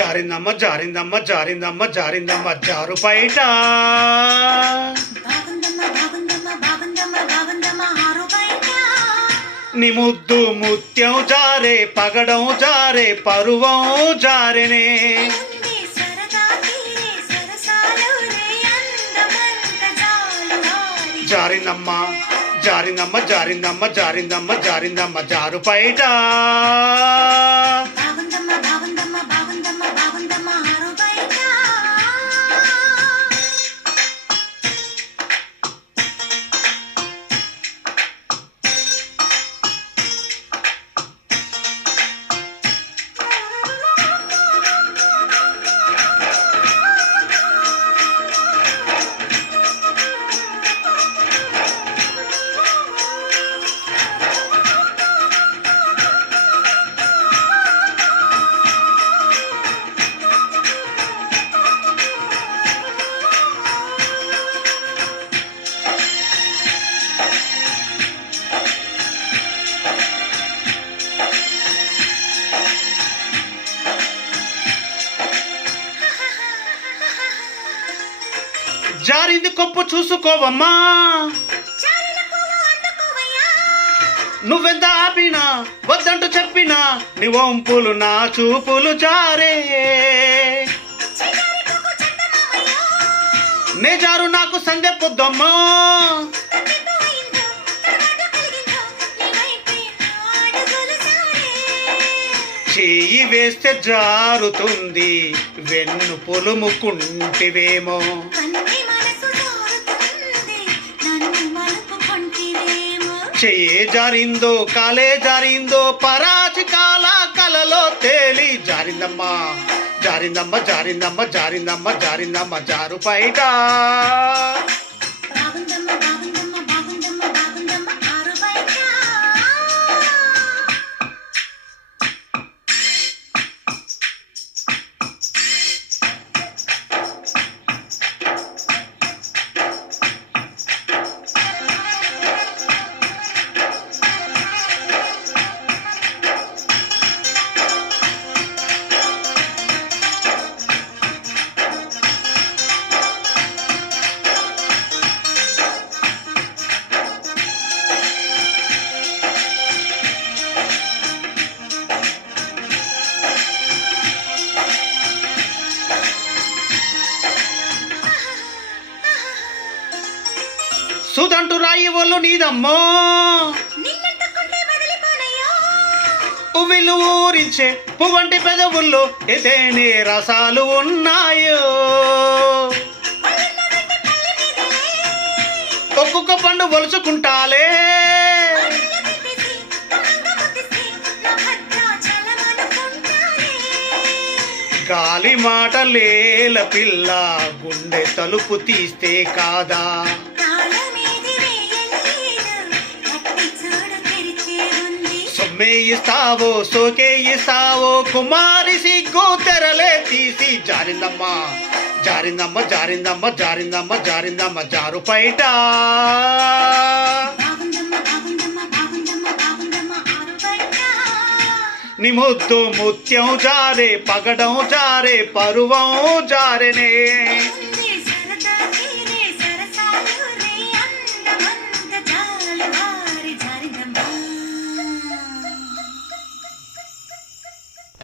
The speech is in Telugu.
జారిందమ్మ జారిందమ్మ జారిందమ్మ జారిందమ్మ జారు పైట నీ ముద్దు ముత్యం జారే పగడం జారే పరువం జారెనే జారిందమ్మ జారిందమ్మ జారిందమ్మ జారిందమ్మ జారిందమ్మ జారు పైట జారింది కొప్పు చూసుకోవమ్మా నువ్వెంత ఆపినా వద్దంటూ చెప్పినా నీ వంపులు నా చూపులు జారే నే జారు నాకు సంధ్య పొద్దమ్మా చెయ్యి వేస్తే జారుతుంది వెన్ను పొలుముకుంటివేమో చెయ్యే జారిందో కాలే జారిందో పరాచి కాల కలలో తేలి జారిందమ్మా జారిందమ్మ జారిందమ్మ జారిందమ్మ జారిందమ్మ జారు పైట సుదంటు రాయి ఒళ్ళు నీదమ్మో ఉవ్విళ్ళు ఊరించే పువ్వంటి పెదవుల్లో ఎదేనే రసాలు ఉన్నాయో ఒక్కొక్క పండు ఒలుచుకుంటాలే గాలి మాట లేల పిల్ల గుండె తలుపు తీస్తే కాదా సొమ్మే ఇస్తావో సోకే ఇస్తావో కుమారి సిగ్గు తెరలే తీసి జారిందమ్మ జారిందమ్మ జారిందమ్మ జారిందమ్మ జారిందమ్మ జారు పైట నీ ముద్దు ముత్యం జారే పగడం జారే పరువం జారెనే